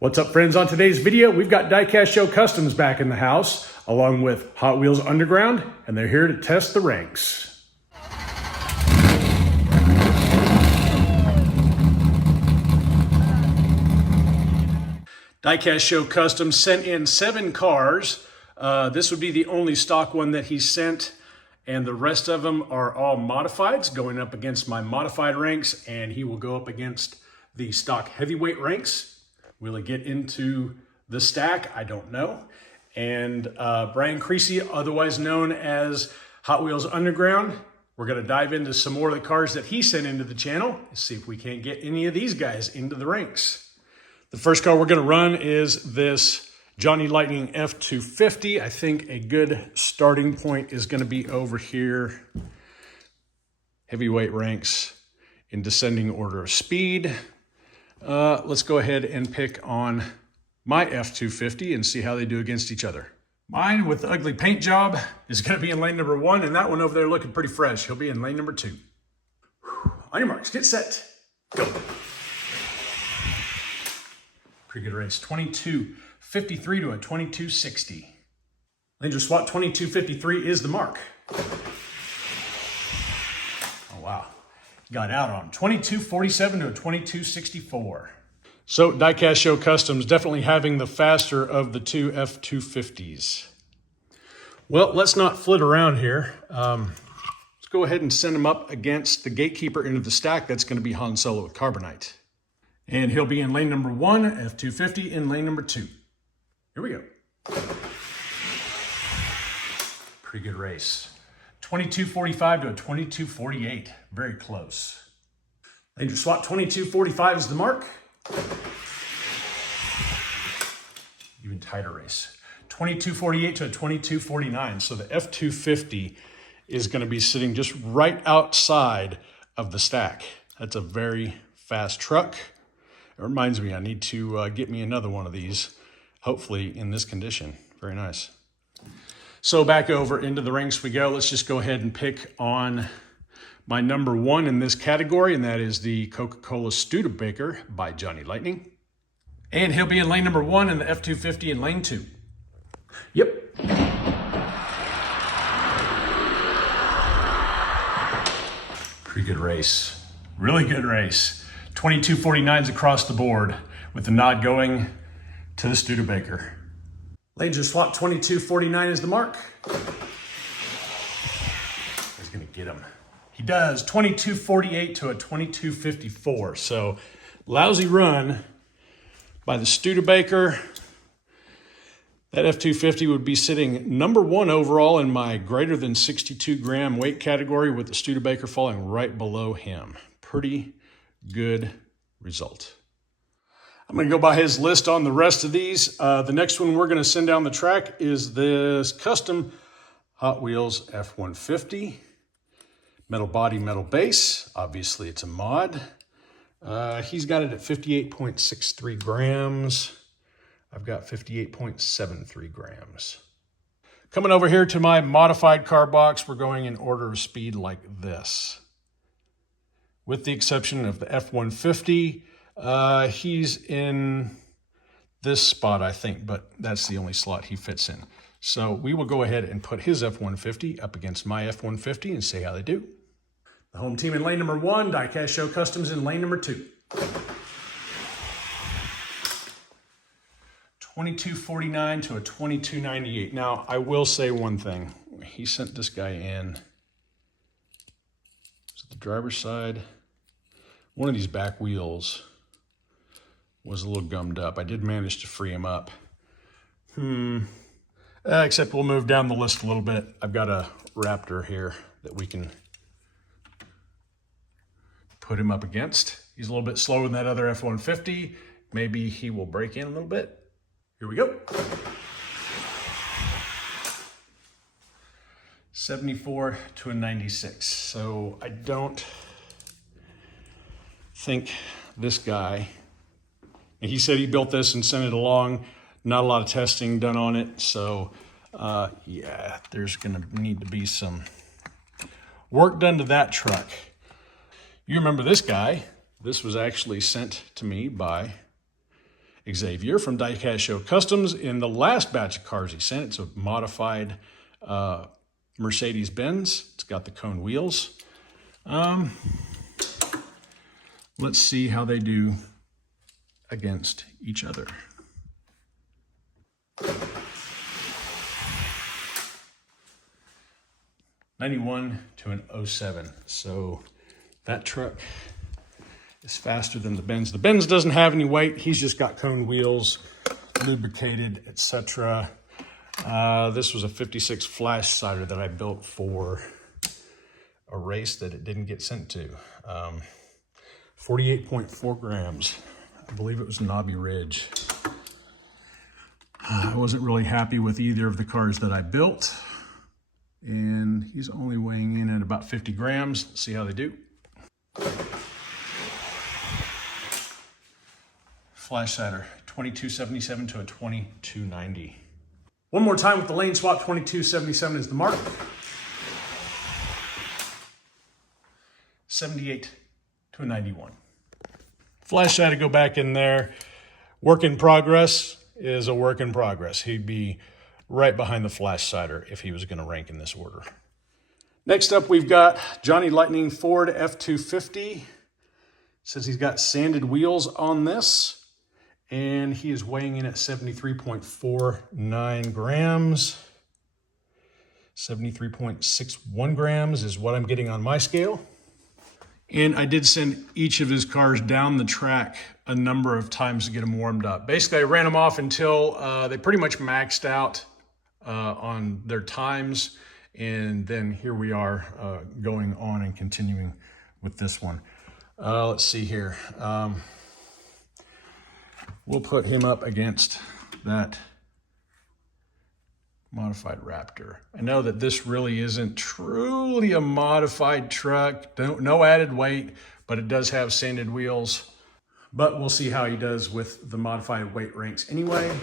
What's up, friends? On today's video, we've got Diecast Show Customs back in the house, along with Hot Wheels Underground, and they're here to test the ranks. Diecast Show Customs sent in 7 cars. This would be the only stock one that he sent, and the rest of them are all modifieds, going up against my modified ranks, and he will go up against the stock heavyweight ranks. Will he get into the stack? I don't know. And Brian Creacy, otherwise known as Hot Wheels Underground, we're going to dive into some more of the cars that he sent into the channel and see if we can't get any of these guys into the ranks. The first car we're going to run is this Johnny Lightning F250. I think a good starting point is going to be over here. Heavyweight ranks in descending order of speed. Let's go ahead and pick on my F250 and see how they do against each other. Mine with the ugly paint job is going to be in lane number 1, and that one over there looking pretty fresh. He'll be in lane number 2. On your marks, get set, go. Pretty good race. 22.53 to a 22.60. Ranger SWAT 22.53 is the mark. Oh, wow. Got out on 22.47 to a 22.64. So Diecast Show Customs definitely having the faster of the two F250s. Well, let's not flit around here. Let's go ahead and send him up against the gatekeeper into the stack. That's going to be Han Solo with Carbonite. And he'll be in lane number 1, F250 in lane number 2. Here we go. Pretty good race. 22.45 to a 22.48. Very close. Ranger SWAT 22.45 is the mark. Even tighter race. 22.48 to a 22.49. So the F250 is going to be sitting just right outside of the stack. That's a very fast truck. It reminds me I need to get me another one of these, hopefully in this condition. Very nice. So back over into the ranks we go. Let's just go ahead and pick on my number 1 in this category, and that is the Coca-Cola Studebaker by Johnny Lightning. And he'll be in lane number 1 and the F250 in lane 2. Yep. Pretty good race. Really good race. 22.49s across the board with the nod going to the Studebaker. Ranger SWAT 22.49 is the mark. He's going to get him. He does. 22.48 to a 22.54. So lousy run by the Studebaker. That F250 would be sitting number 1 overall in my greater than 62 gram weight category, with the Studebaker falling right below him. Pretty good result. I'm going to go by his list on the rest of these. The next one we're going to send down the track is this custom Hot Wheels F-150. Metal body, metal base. Obviously, it's a mod. He's got it at 58.63 grams. I've got 58.73 grams. Coming over here to my modified car box, we're going in order of speed like this. With the exception of the F-150, he's in this spot, I think, but that's the only slot he fits in. So we will go ahead and put his F-150 up against my F-150 and see how they do. The home team in lane number 1, Diecast Show Customs in lane number 2. 22.49 to a 22.98. Now, I will say one thing. He sent this guy in. So the driver's side, one of these back wheels was a little gummed up. I did manage to free him up. Except we'll move down the list a little bit. I've got a Raptor here that we can put him up against. He's a little bit slower than that other F-150. Maybe he will break in a little bit. Here we go. 74 to a 96. So I don't think this guy, he said he built this and sent it along. Not a lot of testing done on it. So yeah, there's gonna need to be some work done to that truck. You remember this guy. This was actually sent to me by Xavier from Diecast Show Customs. In the last batch of cars he sent, it's a modified Mercedes-Benz. It's got the cone wheels. Let's see how they do against each other. '91 to an '07. So that truck is faster than the Benz. The Benz doesn't have any weight. He's just got cone wheels, lubricated, etc. This was a 56 flash cider that I built for a race that it didn't get sent to. 48.4 grams. I believe it was Knobby Ridge. I wasn't really happy with either of the cars that I built. And he's only weighing in at about 50 grams. Let's see how they do. Flash cider, 2277 to a 2290. One more time with the lane swap, 2277 is the mark. 78 to a 91. Flash cider, go back in there. Work in progress is a work in progress. He'd be right behind the flash cider if he was going to rank in this order. Next up, we've got Johnny Lightning Ford F250. Says he's got sanded wheels on this, and he is weighing in at 73.49 grams. 73.61 grams is what I'm getting on my scale. And I did send each of his cars down the track a number of times to get them warmed up. Basically, I ran them off until they pretty much maxed out on their times. And then here we are going on and continuing with this one. Let's see here. We'll put him up against that modified Raptor. I know that this really isn't truly a modified truck, no added weight, but it does have sanded wheels. But we'll see how he does with the modified weight ranks anyway.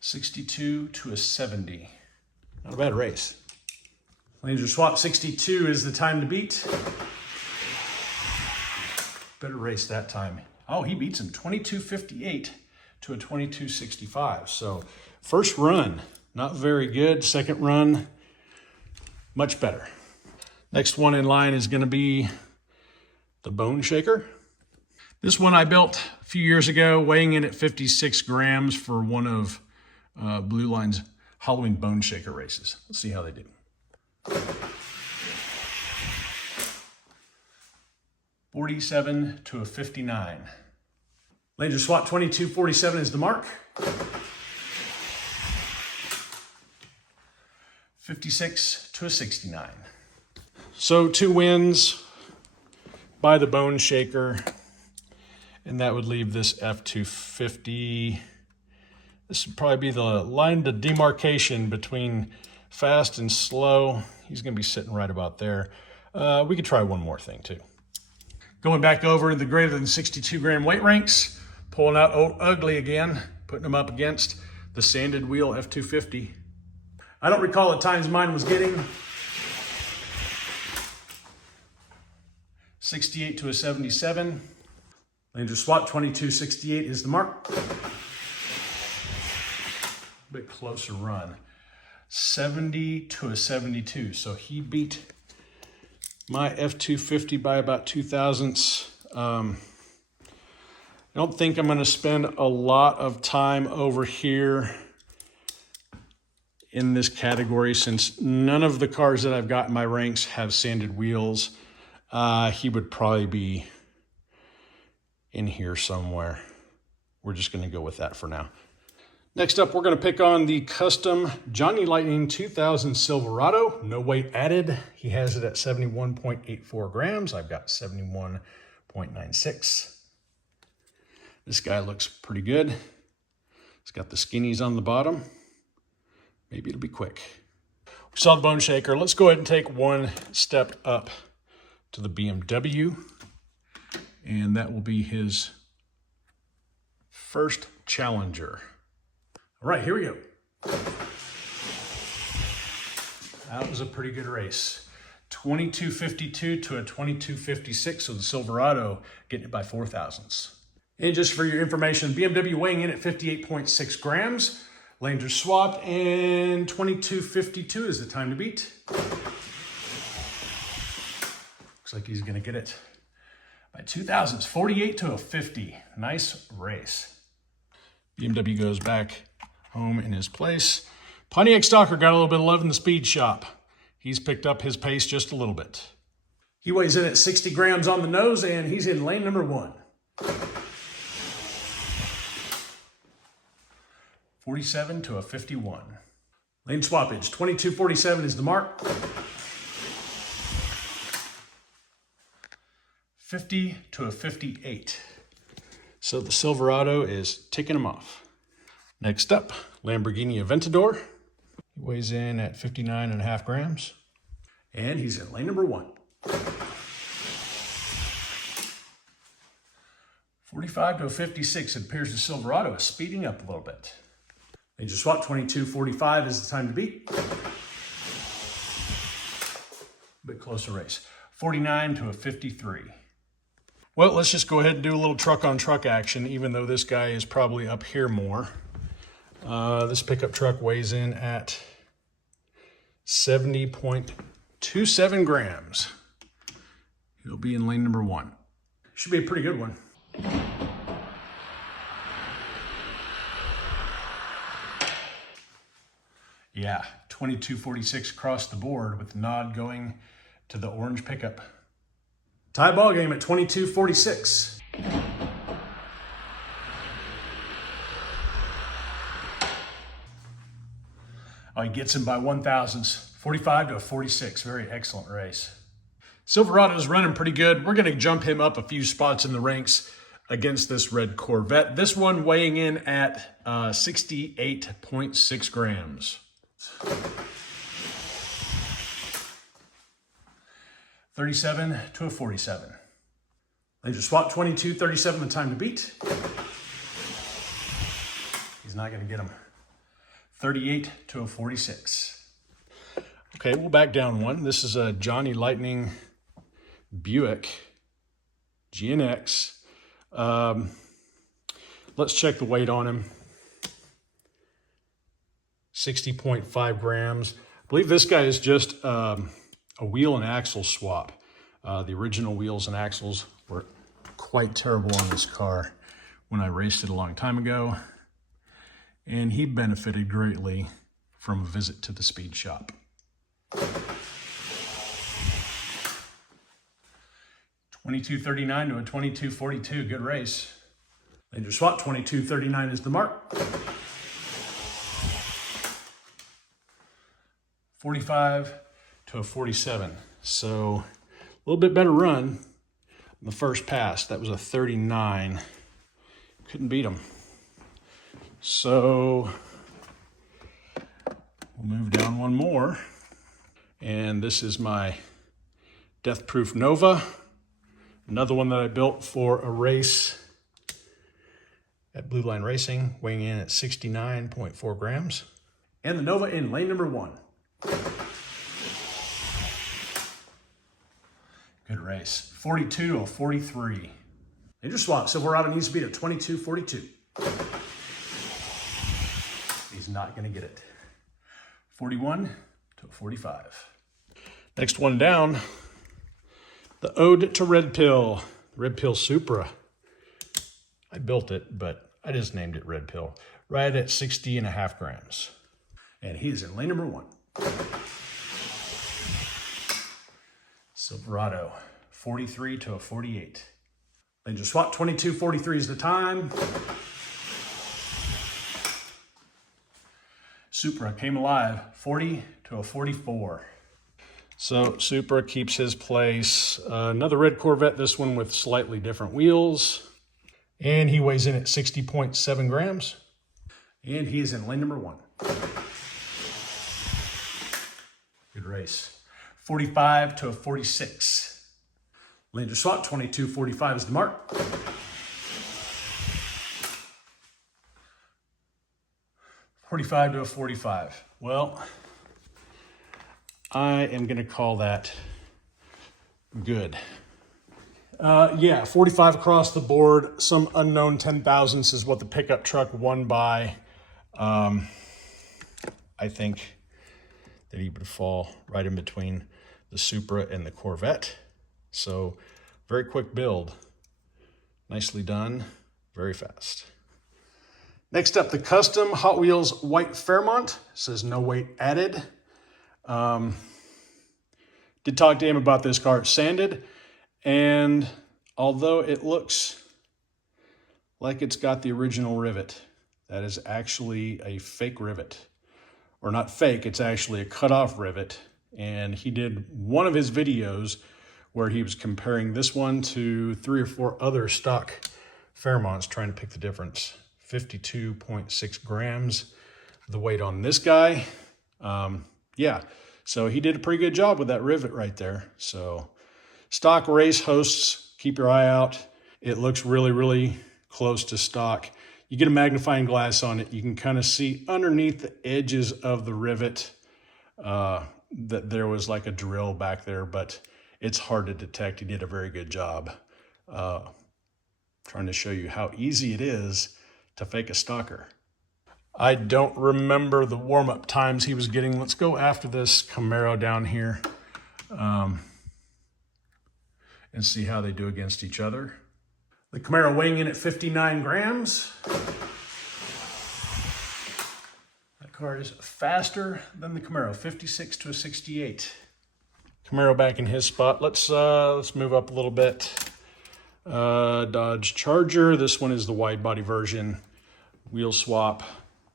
62 to a 70. Not a bad race. Laser swap 62 is the time to beat. Better race that time. Oh, he beats him 2258 to a 2265. So first run, not very good. Second run, much better. Next one in line is going to be the Bone Shaker. This one I built a few years ago, weighing in at 56 grams for one of Blue Line's Halloween Bone Shaker races. Let's see how they do. 47 to a 59. Laser swap 2247 is the mark. 56 to a 69. So 2 wins by the Bone Shaker, and that would leave this F250. This would probably be the line of demarcation between fast and slow. He's going to be sitting right about there. We could try one more thing too. Going back over the greater than 62 gram weight ranks, pulling out Old Ugly again, putting them up against the sanded wheel F250. I don't recall the times mine was getting. 68 to a 77. Laser swap 2268 is the mark. A bit closer run. 70 to a 72. So he beat my F250 by about 2 thousandths. I don't think I'm going to spend a lot of time over here in this category since none of the cars that I've got in my ranks have sanded wheels. He would probably be in here somewhere. We're just going to go with that for now. Next up, we're going to pick on the custom Johnny Lightning 2000 Silverado. No weight added. He has it at 71.84 grams. I've got 71.96. This guy looks pretty good. It's got the skinnies on the bottom. Maybe it'll be quick. We saw the Bone Shaker. Let's go ahead and take one step up to the BMW. And that will be his first Challenger. All right, here we go. That was a pretty good race. 2252 to a 2256, so the Silverado getting it by 4 thousandths. And just for your information, BMW weighing in at 58.6 grams. Lanes are swapped, and 2252 is the time to beat. Looks like he's gonna get it by 2 thousandths, 48 to a 50. Nice race. BMW goes back home in his place. Pontiac Stalker got a little bit of love in the speed shop. He's picked up his pace just a little bit. He weighs in at 60 grams on the nose, and he's in lane number 1. 47 to a 51. Lane swappage, 2247 is the mark. 50 to a 58. So the Silverado is ticking him off. Next up, Lamborghini Aventador. He weighs in at 59.5 grams. And he's in lane number 1. 45 to a 56. It appears the Silverado is speeding up a little bit. Major swap, 2245 is the time to beat. A bit closer race. 49 to a 53. Well, let's just go ahead and do a little truck-on-truck action, even though this guy is probably up here more. This pickup truck weighs in at 70.27 grams. He'll be in lane number 1. Should be a pretty good one. Yeah, 2246 across the board with the nod going to the orange pickup. Tie ball game at 2246. Oh, he gets him by 1 thousandths, 45 to a 46. Very excellent race. Silverado's running pretty good. We're going to jump him up a few spots in the ranks against this red Corvette. This one weighing in at 68.6 grams. 37 to a 47. Laser swap, 2237, the time to beat. He's not going to get him. 38 to a 46. Okay, we'll back down one. This is a Johnny Lightning Buick GNX. Let's check the weight on him. 60.5 grams. I believe this guy is just a wheel and axle swap. The original wheels and axles were quite terrible on this car when I raced it a long time ago. And he benefited greatly from a visit to the speed shop. 2239 to a 2242, good race. Laser swap, 2239 is the mark. 45 to a 47. So a little bit better run in the first pass. That was a 39. Couldn't beat him. So we'll move down one more. And this is my Death Proof Nova. Another one that I built for a race at Blue Line Racing, weighing in at 69.4 grams. And the Nova in lane number 1. Good race. 42 to 43. Major swap. Silverado needs to beat a 2242. He's not going to get it. 41 to 45. Next one down. The Ode to Red Pill. Red Pill Supra. I built it, but I just named it Red Pill. Right at 60.5 grams. And he's in lane number 1. Silverado, 43 to a 48. Laser swap, 2243 is the time. Supra came alive, 40 to a 44. So Supra keeps his place. Another red Corvette, this one with slightly different wheels. And he weighs in at 60.7 grams. And he is in lane number 1. Good race. 45 to a 46. Laser swap, 2245 is the mark. 45 to a 45. Well, I am going to call that good. Yeah, 45 across the board. Some unknown 10,000ths is what the pickup truck won by. I think that he would fall right in between the Supra and the Corvette. So very quick build. Nicely done, very fast. Next up, the custom Hot Wheels white Fairmont. It says no weight added. Did talk to him about this car. It's sanded, and although it looks like it's got the original rivet, that is actually a fake rivet. Or not fake, it's actually a cut-off rivet. And he did one of his videos where he was comparing this one to 3 or 4 other stock Fairmonts, trying to pick the difference. 52.6 grams, the weight on this guy. Yeah, so he did a pretty good job with that rivet right there. So stock race hosts, keep your eye out. It looks really, really close to stock. You get a magnifying glass on it, you can kind of see underneath the edges of the rivet that there was like a drill back there, but it's hard to detect. He did a very good job trying to show you how easy it is to fake a stalker. I don't remember the warm-up times he was getting. Let's go after this Camaro down here and see how they do against each other. The Camaro weighing in at 59 grams. That car is faster than the Camaro, 56 to a 68. Camaro back in his spot. Let's move up a little bit. Dodge Charger. This one is the wide body version. Wheel swap.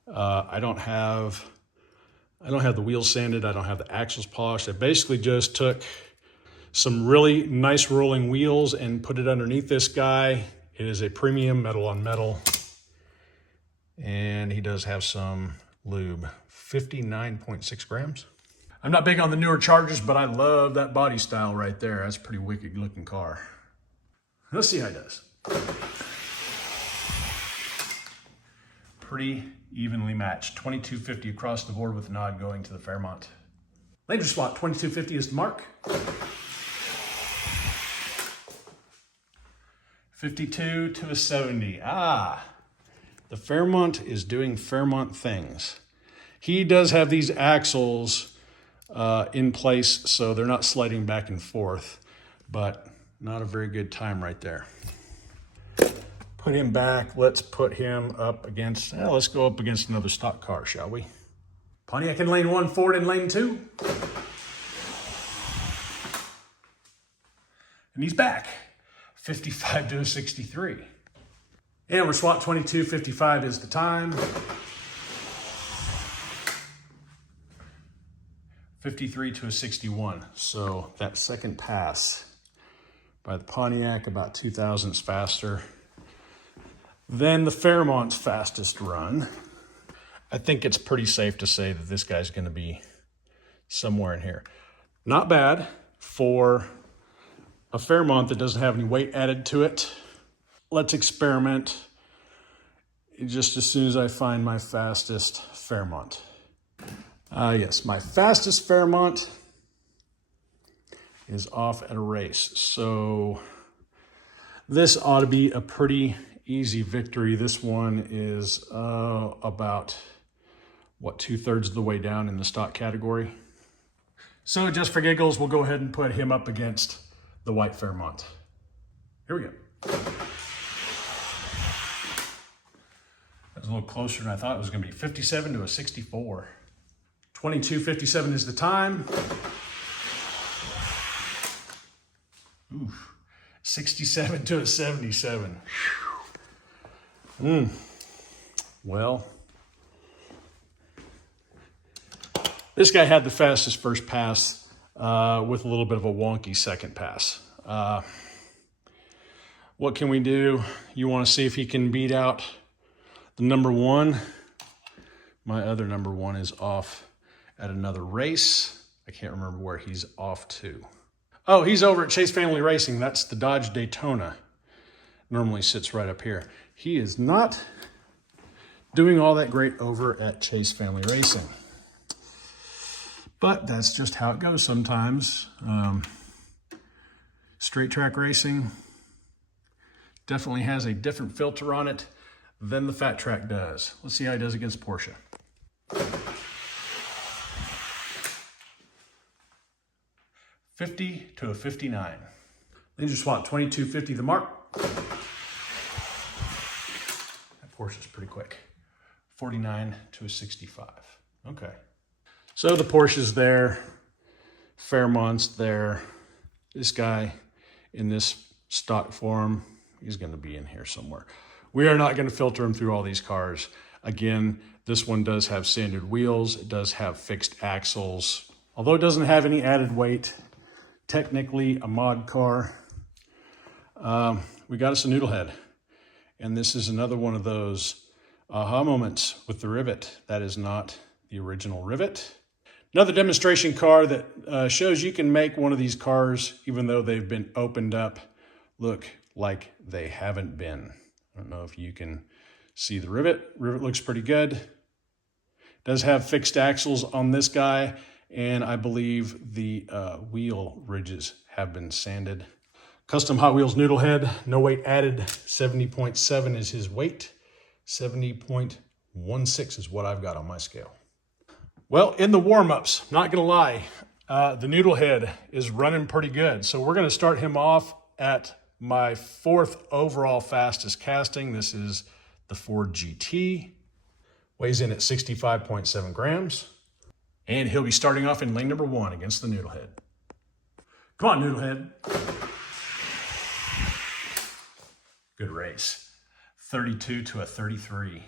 I don't have the wheels sanded. I don't have the axles polished. I basically just took some really nice rolling wheels and put it underneath this guy. It is a premium metal on metal. And he does have some lube. 59.6 grams. I'm not big on the newer Chargers, but I love that body style right there. That's a pretty wicked looking car. Let's see how he does. Pretty evenly matched. 2250 across the board with a nod going to the Fairmont. Laser swap, 2250 is the mark. 52 to a 70. The Fairmont is doing Fairmont things. He does have these axles in place, so they're not sliding back and forth, but not a very good time right there. Put him back. Let's put him up against, let's go up against another stock car, shall we? Pontiac in lane 1, Ford in lane 2. And he's back. 55 to a 63. And we're swap 22.55 is the time. 53 to a 61. So that second pass by the Pontiac, about 2,000ths faster than the Fairmont's fastest run. I think it's pretty safe to say that this guy's going to be somewhere in here. Not bad for a Fairmont that doesn't have any weight added to it. Let's experiment just as soon as I find my fastest Fairmont. Yes, my fastest Fairmont is off at a race. So this ought to be a pretty easy victory. This one is about, what, 2/3 of the way down in the stock category. So just for giggles, we'll go ahead and put him up against the white Fairmont. Here we go. That was a little closer than I thought it was going to be. 57 to a 64. 22.57 is the time. Oof. 67 to a 77. Well, this guy had the fastest first pass with a little bit of a wonky second pass. What can we do? You want to see if he can beat out the number one? My other number one is off at another race. I can't remember where he's off to. Oh, he's over at Chase Family Racing. That's the Dodge Daytona. Normally sits right up here. He is not doing all that great over at Chase Family Racing. But that's just how it goes sometimes. Straight track racing definitely has a different filter on it than the Fat Track does. Let's see how he does against Porsche. $50 to a $59. Ninja Swap 2250 the mark. That Porsche's pretty quick. $49 to a $65. Okay. So the Porsche's there. Fairmont's there. This guy in this stock form, he's going to be in here somewhere. We are not going to filter him through all these cars. Again, this one does have standard wheels. It does have fixed axles. Although it doesn't have any added weight, technically a mod car. We got us a Noodlehead. And this is another one of those aha moments with the rivet. That is not the original rivet. Another demonstration car that shows you can make one of these cars, even though they've been opened up, look like they haven't been. I don't know if you can see the rivet. Rivet looks pretty good. Does have fixed axles on this guy, and I believe the wheel ridges have been sanded. Custom Hot Wheels Noodlehead, no weight added. 70.7 is his weight. 70.16 is what I've got on my scale. Well, in the warm-ups, not gonna lie, the Noodlehead is running pretty good. So we're gonna start him off at my 4th overall fastest casting. This is the Ford GT. Weighs in at 65.7 grams. And he'll be starting off in lane number 1 against the Noodlehead. Come on, Noodlehead. Good race. 32 to a 33.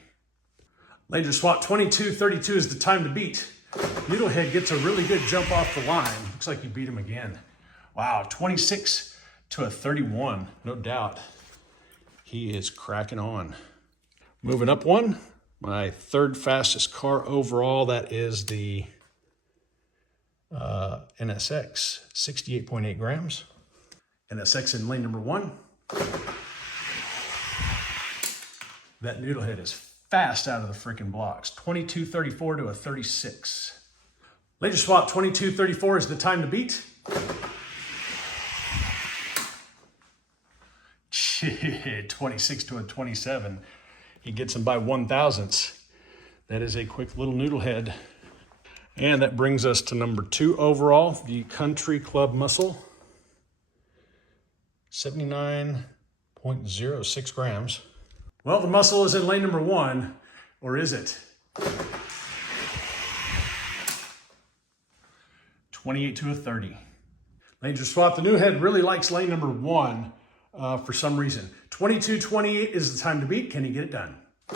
Laser Swap 22-32 is the time to beat. Noodlehead gets a really good jump off the line. Looks like he beat him again. Wow, 26 to a 31, no doubt. He is cracking on. Moving up one, my 3rd fastest car overall, that is the NSX, 68.8 grams. NSX in lane number 1. That Noodlehead is fast out of the freaking blocks. 22-34 to a 36. Laser Swap 22-34 is the time to beat. 26 to a 27. He gets him by 1/1000ths. That is a quick little Noodlehead. And that brings us to number 2 overall, the Country Club Muscle. 79.06 grams. Well, the Muscle is in lane number 1, or is it? 28 to a 30. Laser Swap, the Noodlehead really likes lane number 1 for some reason. 22-28 is the time to beat. Can he get it done? I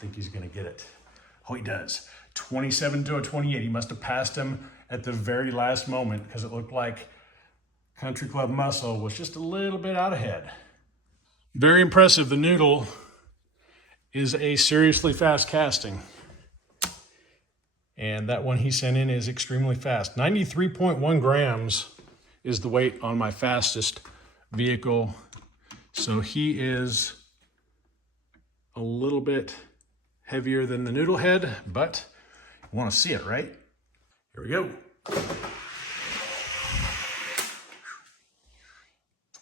think he's going to get it. Oh, he does. 27 to a 28. He must have passed him at the very last moment because it looked like Country Club Muscle was just a little bit out ahead. Very impressive. The Noodle is a seriously fast casting. And that one he sent in is extremely fast. 93.1 grams is the weight on my fastest vehicle. So he is a little bit heavier than the Noodlehead, but you want to see it, right? Here we go.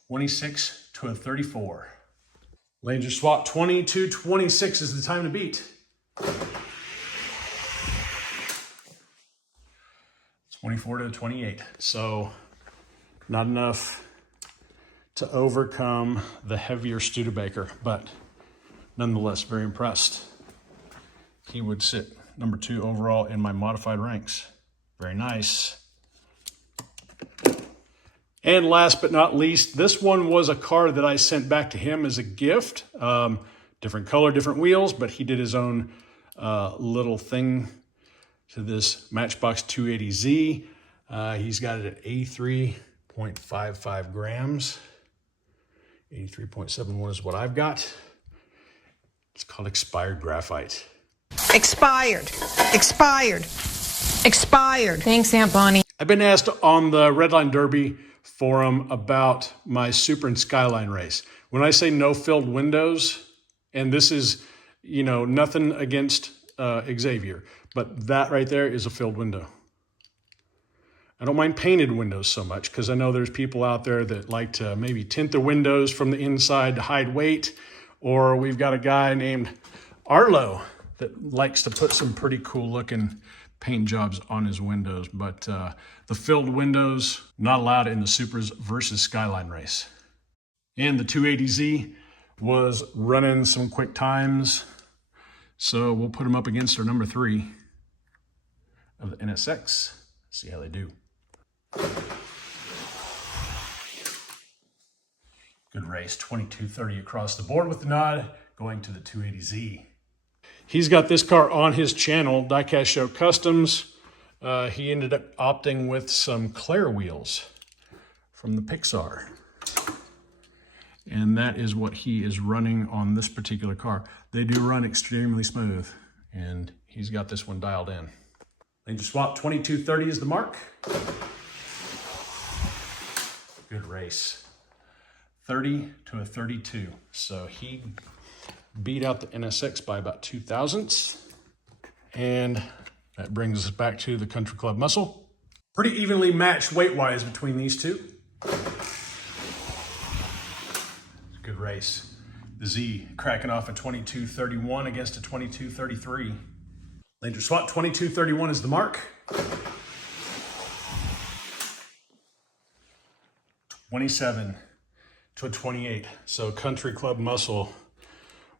26 to a 34. Laser Swap 22-26 is the time to beat. 24 to 28. So not enough to overcome the heavier Studebaker, but nonetheless very impressed. He would sit number 2 overall in my modified ranks. Very nice. And last but not least, this one was a car that I sent back to him as a gift. Different color, different wheels, but he did his own little thing to this Matchbox 280Z. He's got it at 83.55 grams. 83.71 is what I've got. It's called expired graphite. Expired. Expired. Expired. Thanks, Aunt Bonnie. I've been asked on the Redline Derby forum about my Supra and Skyline race. When I say no filled windows, and this is, you know, nothing against Xavier, but that right there is a filled window. I don't mind painted windows so much because I know there's people out there that like to maybe tint the windows from the inside to hide weight. Or we've got a guy named Arlo that likes to put some pretty cool looking paint jobs on his windows. But the filled windows, not allowed in the Supras versus Skyline race. And the 280Z was running some quick times. So we'll put them up against our number 3 of the NSX. See how they do. Good race, 22:30 across the board with the nod, going to the 280Z. He's got this car on his channel, Diecast Show Customs. He ended up opting with some Claire wheels from the Pixar. And that is what he is running on this particular car. They do run extremely smooth, and he's got this one dialed in. Danger swap, 22:30 is the mark. Good race. 30 to a 32. So he beat out the NSX by about 2 thousandths. And that brings us back to the Country Club Muscle. Pretty evenly matched weight-wise between these two. Good race. The Z cracking off a 22:31 against a 22:33. Danger swap, 22:31 is the mark. 27 to a 28. So Country Club Muscle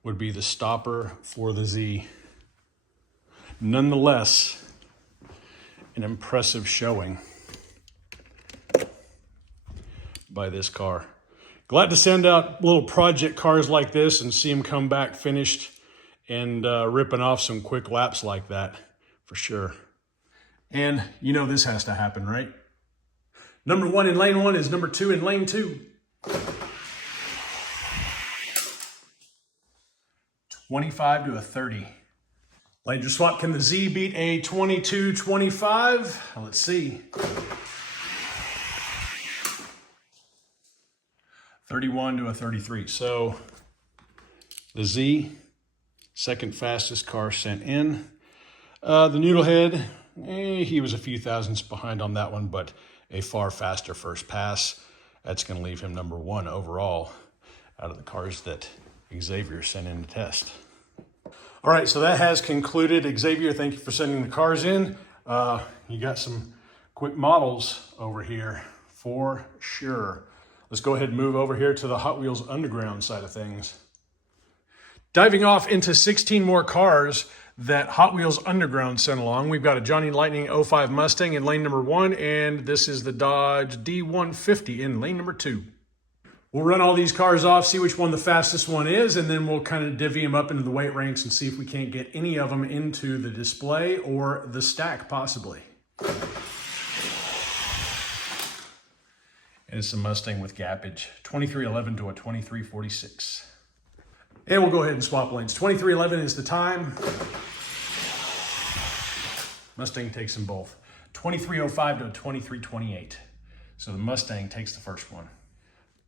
would be the stopper for the Z. Nonetheless, an impressive showing by this car. Glad to send out little project cars like this and see them come back finished and ripping off some quick laps like that, for sure. And you know this has to happen, right? Number 1 in lane 1 is number 2 in lane 2. 25 to a 30. Danger swap, can the Z beat a 22-25? Let's see. 31 to a 33. So the Z, second fastest car sent in. The Noodlehead, he was a few thousandths behind on that one, but a far faster first pass. That's going to leave him number 1 overall out of the cars that Xavier sent in to test. All right, so that has concluded. Xavier, thank you for sending the cars in. You got some quick models over here for sure. Let's go ahead and move over here to the Hot Wheels Underground side of things. Diving off into 16 more cars that Hot Wheels Underground sent along. We've got a Johnny Lightning 05 Mustang in lane number 1, and this is the Dodge D150 in lane number 2. We'll run all these cars off, see which one the fastest one is, and then we'll kind of divvy them up into the weight ranks and see if we can't get any of them into the display or the stack, possibly. And it's a Mustang with gappage, 2311 to a 2346. And we'll go ahead and swap lanes. 2311 is the time. Mustang takes them both. 2305 to a 2328. So the Mustang takes the first one.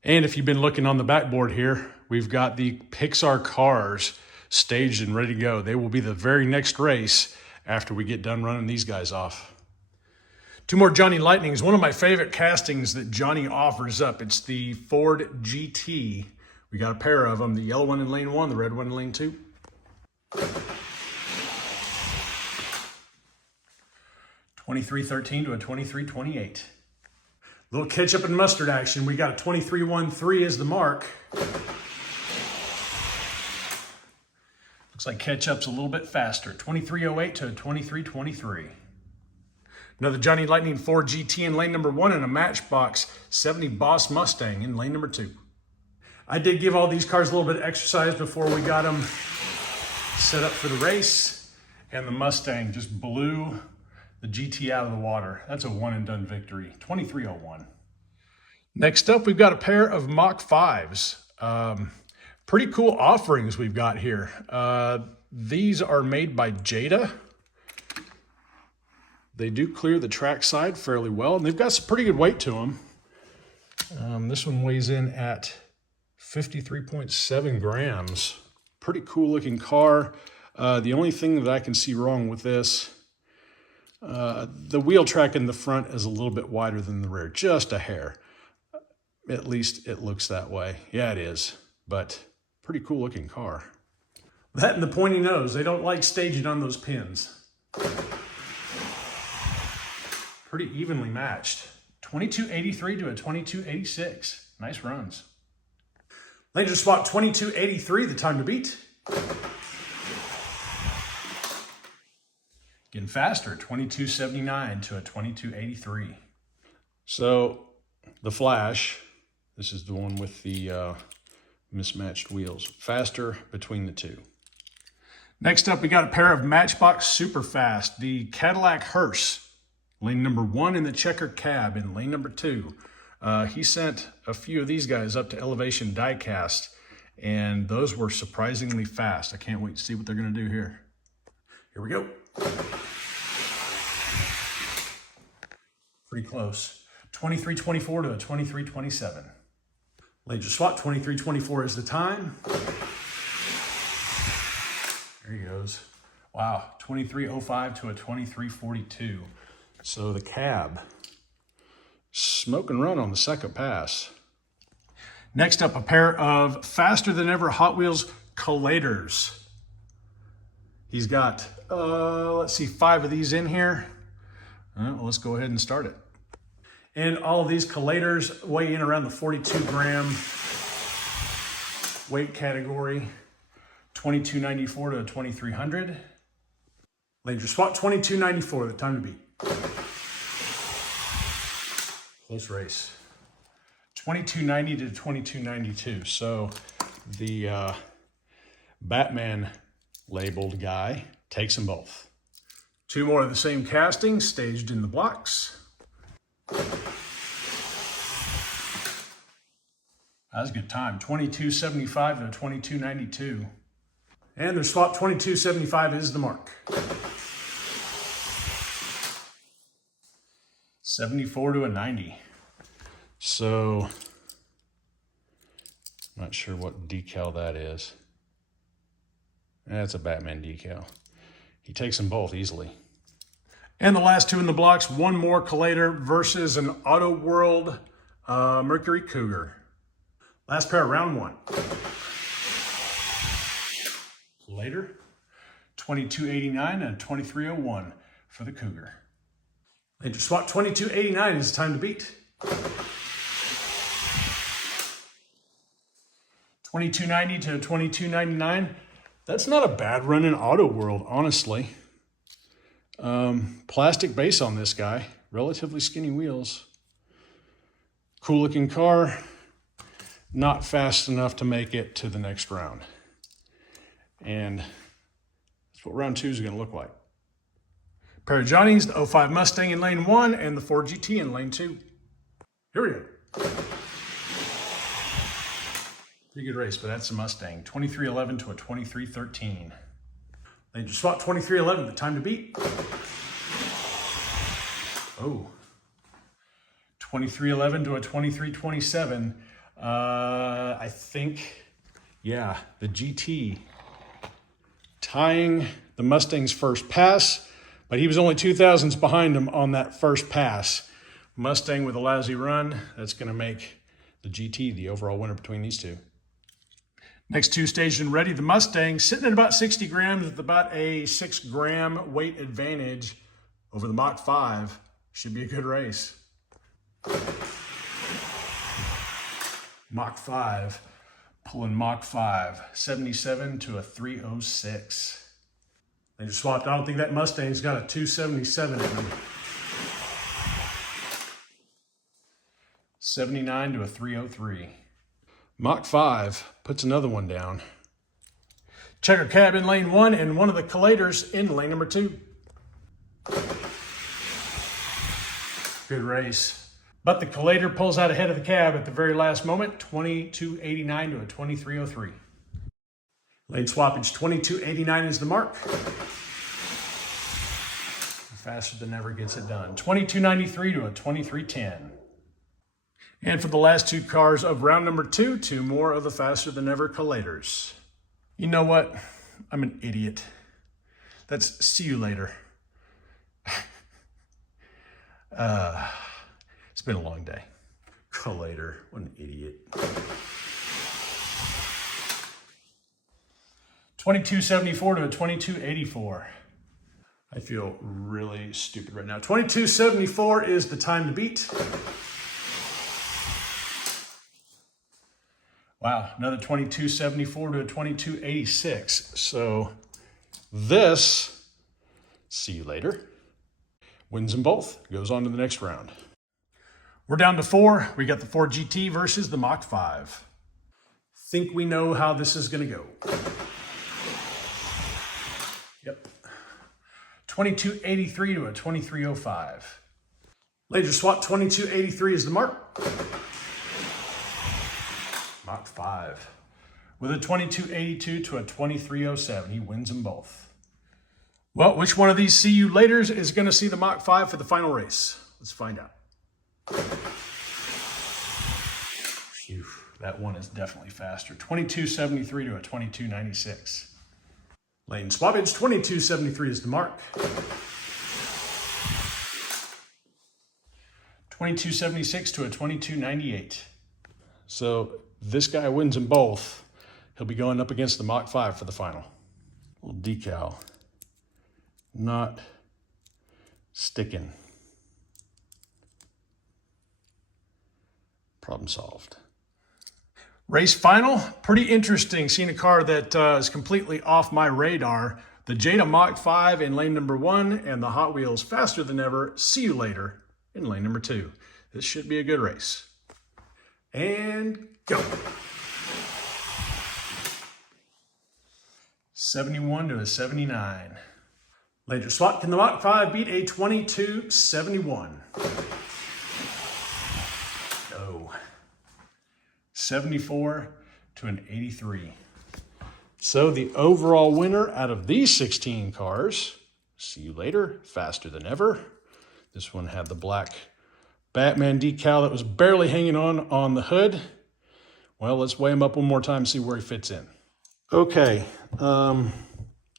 And if you've been looking on the backboard here, we've got the Pixar cars staged and ready to go. They will be the very next race after we get done running these guys off. 2 more Johnny Lightnings. One of my favorite castings that Johnny offers up. It's the Ford GT. We got a pair of them. The yellow one in lane 1, the red one in lane 2. 2313 to a 2328. Little ketchup and mustard action. We got a 2313 as the mark. Looks like ketchup's a little bit faster. 2308 to a 2323. Another Johnny Lightning Ford GT in lane number 1 and a Matchbox 70 Boss Mustang in lane number 2. I did give all these cars a little bit of exercise before we got them set up for the race, and the Mustang just blew the GT out of the water. That's a one and done victory, 2301. Next up, we've got a pair of Mach 5s. Pretty cool offerings we've got here. These are made by Jada. They do clear the track side fairly well, and they've got some pretty good weight to them. This one weighs in at 53.7 grams. Pretty cool looking car. The only thing that I can see wrong with this, The wheel track in the front is a little bit wider than the rear, just a hair. At least it looks that way. Yeah, it is, but pretty cool looking car. That and the pointy nose, they don't like staging on those pins. Pretty evenly matched. 2283 to a 2286. Nice runs. Laser spot 2283, the time to beat. Getting faster, 2279 to a 2283. So the Flash, this is the one with the mismatched wheels. Faster between the two. Next up, we got a pair of Matchbox Super Fast, the Cadillac Hearse. Lane number 1 in the checker cab in lane number 2. He sent a few of these guys up to Elevation Diecast, and those were surprisingly fast. I can't wait to see what they're going to do here. Here we go. Pretty close. 2324 to a 2327. Laser swap, 2324 is the time. There he goes. Wow, 2305 to a 2342. So the cab, smoke and run on the second pass. Next up, a pair of faster than ever Hot Wheels collators. He's got, let's see, 5 of these in here. Well, let's go ahead and start it. And all of these collators weigh in around the 42 gram weight category. 2294 to a 2300. Laser swap 2294, the time to beat. Close race. 2290 to 2292. So the Batman labeled guy takes them both. 2 more of the same casting staged in the blocks. That was a good time. 2275 to 2292. And their swap 2275 is the mark. 74 to a 90. So, not sure what decal that is. That's a Batman decal. He takes them both easily. And the last 2 in the blocks, 1 more collator versus an Auto World Mercury Cougar. Last pair, round 1. Later, 2289 and 2301 for the Cougar. Laser swap 2289 is time to beat. 2290 to 2299. That's not a bad run in Auto World, honestly. Plastic base on this guy, relatively skinny wheels. Cool looking car, not fast enough to make it to the next round. And that's what round 2 is going to look like. Pair of Johnnies, the 05 Mustang in lane 1 and the Ford GT in lane 2. Here we go. Pretty good race, but that's a Mustang. 2311 to a 2313. They just swap 2311, the time to beat. Oh. 2311 to a 2327. I think, yeah, the GT tying the Mustang's first pass, but he was only 2 thousandths behind him on that first pass. Mustang with a lousy run, that's going to make the GT the overall winner between these two. Next 2 staged and ready. The Mustang sitting at about 60 grams with about a 6 gram weight advantage over the Mach 5. Should be a good race. Mach 5, pulling Mach 5, 77 to a 306. They just swapped. I don't think that Mustang's got a 277 in them. 79 to a 303. Mach 5 puts another one down. Checker cab in lane 1 and one of the collators in lane number 2. Good race. But the collator pulls out ahead of the cab at the very last moment, 2289 to a 2303. Lane swappage 2289 is the mark. Faster than ever gets it done. 2293 to a 2310. And for the last 2 cars of round number 2, 2 more of the faster than ever collators. You know what? I'm an idiot. That's see you later. It's been a long day. Call later. What an idiot. 2274 to a 2284. I feel really stupid right now. 2274 is the time to beat. Wow, another 2274 to a 2286. So this, see you later, wins them both, goes on to the next round. We're down to 4. We got the Ford GT versus the Mach 5. Think we know how this is gonna go. Yep. 2283 to a 2305. Laser swap 2283 is the mark. Mach 5. With a 2282 to a 2307. He wins them both. Well, which one of these see you laters is going to see the Mach 5 for the final race? Let's find out. Phew, that one is definitely faster. 2273 to a 2296. Lane swappage, 2273 is the mark. 2276 to a 2298. So this guy wins them both. He'll be going up against the Mach 5 for the final. Little decal. Not sticking. Problem solved. Race final, pretty interesting. Seeing a car that is completely off my radar. The Jada Mach 5 in lane number 1 and the Hot Wheels Faster Than Ever See You Later in lane number 2. This should be a good race. And go. 71 to a 79. Laser swap, can the Mach 5 beat a 2271? No. 74 to an 83. So the overall winner out of these 16 cars, See You Later, Faster Than Ever. This one had the black Batman decal that was barely hanging on the hood. Well, let's weigh him up one more time, see where he fits in. Okay,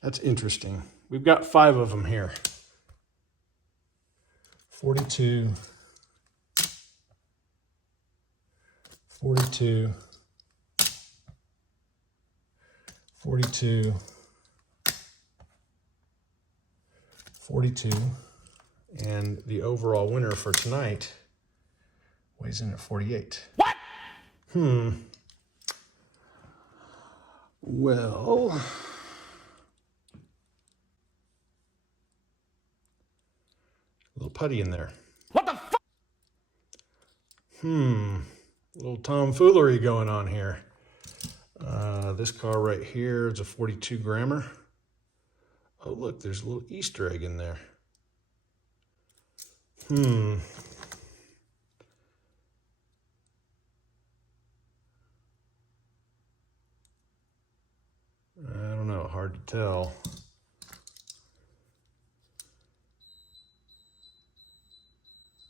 that's interesting. We've got 5 of them here. 42, 42, 42, 42, and the overall winner for tonight weighs in at 48. What? Well, a little putty in there. What the fuck? A little tomfoolery going on here. This car right here is a 42 grammer. Oh, look, there's a little Easter egg in there. I don't know, hard to tell.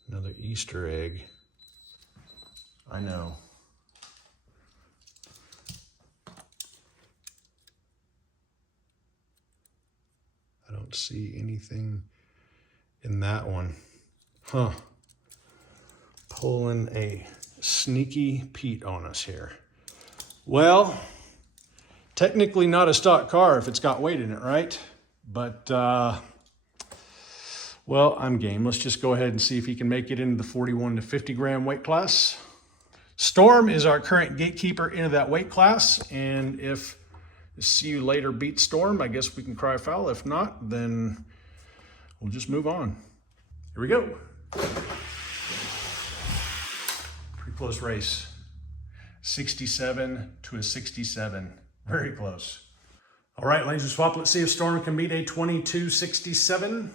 Another Easter egg. I know. I don't see anything in that one. Huh. Pulling a sneaky Pete on us here. Well, technically not a stock car if it's got weight in it, right? But, well, I'm game. Let's just go ahead and see if he can make it into the 41 to 50 gram weight class. Storm is our current gatekeeper into that weight class. And if See You Later beats Storm, I guess we can cry foul. If not, then we'll just move on. Here we go. Pretty close race. 67 to a 67. Very close. All right, laser swap. Let's see if Storm can beat a 2267.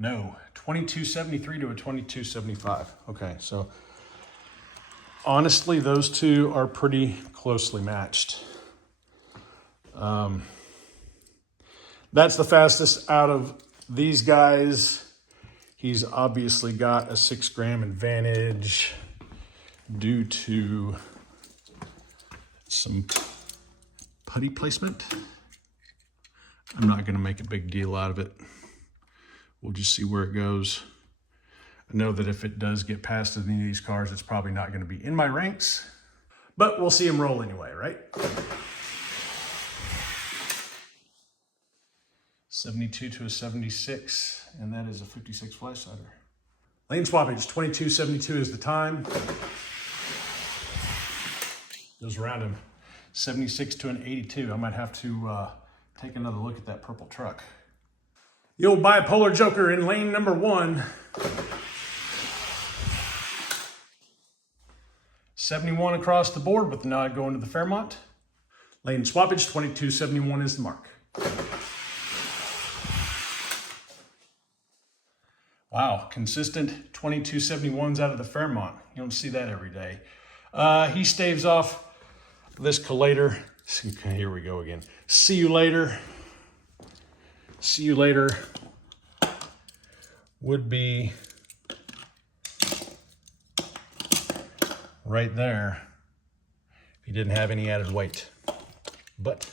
No, 2273 to a 2275. Okay, so honestly, those two are pretty closely matched. That's the fastest out of these guys. He's obviously got a 6 gram advantage due to some putty placement. I'm not gonna make a big deal out of it. We'll just see where it goes. I know that if it does get past any of these cars, it's probably not gonna be in my ranks, but we'll see him roll anyway, right? 72 to a 76, and that is a 56 fly-sider. Lane swappage, 22.72 is the time. Goes around him. 76 to an 82. I might have to take another look at that purple truck. The old bipolar joker in lane number 1. 71 across the board with the nod going to the Fairmont. Lane swappage, 22.71 is the mark. Wow, consistent 22.71s out of the Fairmont. You don't see that every day. He staves off this collator. Here we go again. See you later. See you later would be right there if he didn't have any added weight. But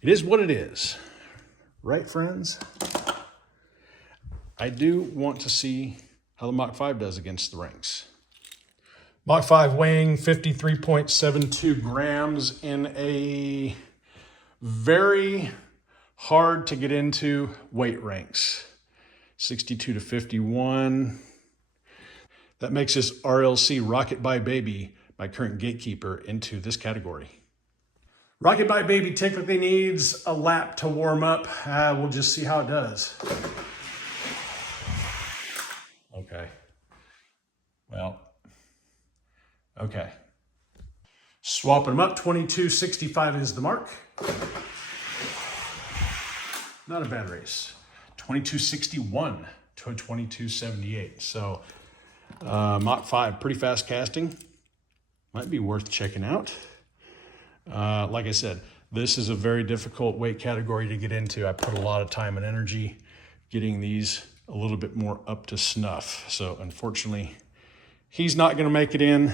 it is what it is. Right, friends? I do want to see how the Mach 5 does against the ranks. Mach 5 weighing 53.72 grams in a very hard to get into weight ranks. 62 to 51. That makes this RLC Rocket by Baby, my current gatekeeper, into this category. Rocket by Baby typically needs a lap to warm up. We'll just see how it does. Okay. Well, okay. Swapping them up, 22.65 is the mark. Not a bad race. 22.61 to a 22.78. So Mach 5, pretty fast casting. Might be worth checking out. Like I said, this is a very difficult weight category to get into. I put a lot of time and energy getting these a little bit more up to snuff. So unfortunately, he's not going to make it in.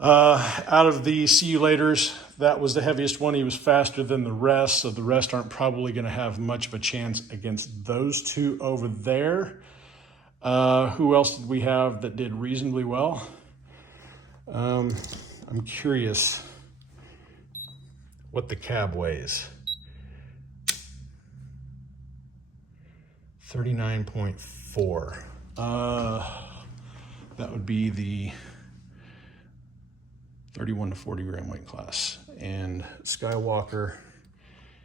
Out of the see you laters, that was the heaviest one. He was faster than the rest, so the rest aren't probably going to have much of a chance against those two over there. Who else did we have that did reasonably well? I'm curious what the cab weighs. 39.4. That would be the 31 to 40 gram weight class. And Skywalker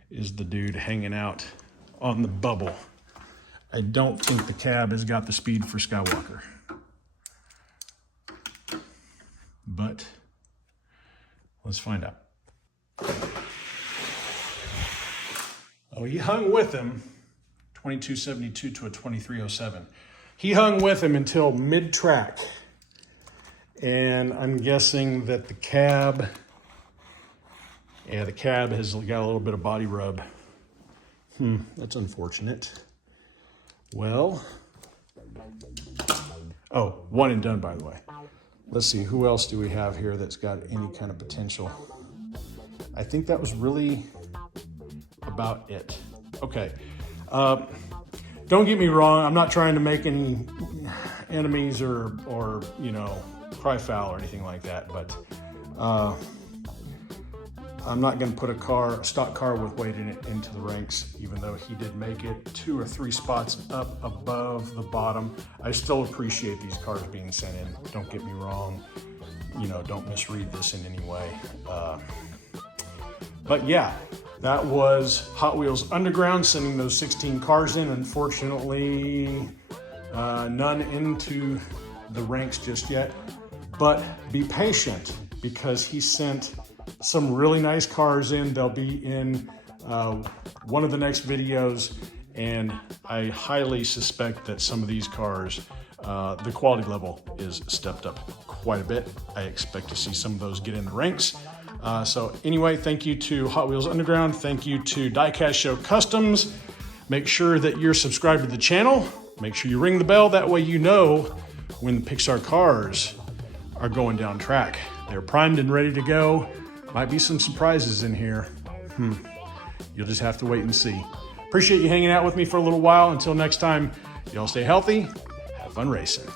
is the dude hanging out on the bubble. I don't think the cab has got the speed for Skywalker. But let's find out. Oh, he hung with him. 22.72 to a 23.07. He hung with him until mid-track. And I'm guessing that the cab, the cab has got a little bit of body rub. That's unfortunate. Well, oh, one and done, by the way. Let's see, who else do we have here that's got any kind of potential? I think that was really about it. Okay. Don't get me wrong. I'm not trying to make any enemies or cry foul or anything like that, but I'm not going to put a stock car with weight in it into the ranks, even though he did make it 2 or 3 spots up above the bottom. I still appreciate these cars being sent in. Don't get me wrong. Don't misread this in any way. But yeah, that was Hot Wheels Underground sending those 16 cars in. Unfortunately, none into the ranks just yet. But be patient, because he sent some really nice cars in. They'll be in one of the next videos, and I highly suspect that some of these cars, the quality level is stepped up quite a bit. I expect to see some of those get in the ranks. So anyway, thank you to Hot Wheels Underground. Thank you to Diecast Show Customs. Make sure that you're subscribed to the channel. Make sure you ring the bell. That way you know when the Pixar cars are going down track. They're primed and ready to go. Might be some surprises in here. You'll just have to wait and see. Appreciate you hanging out with me for a little while. Until next time, y'all stay healthy, have fun racing.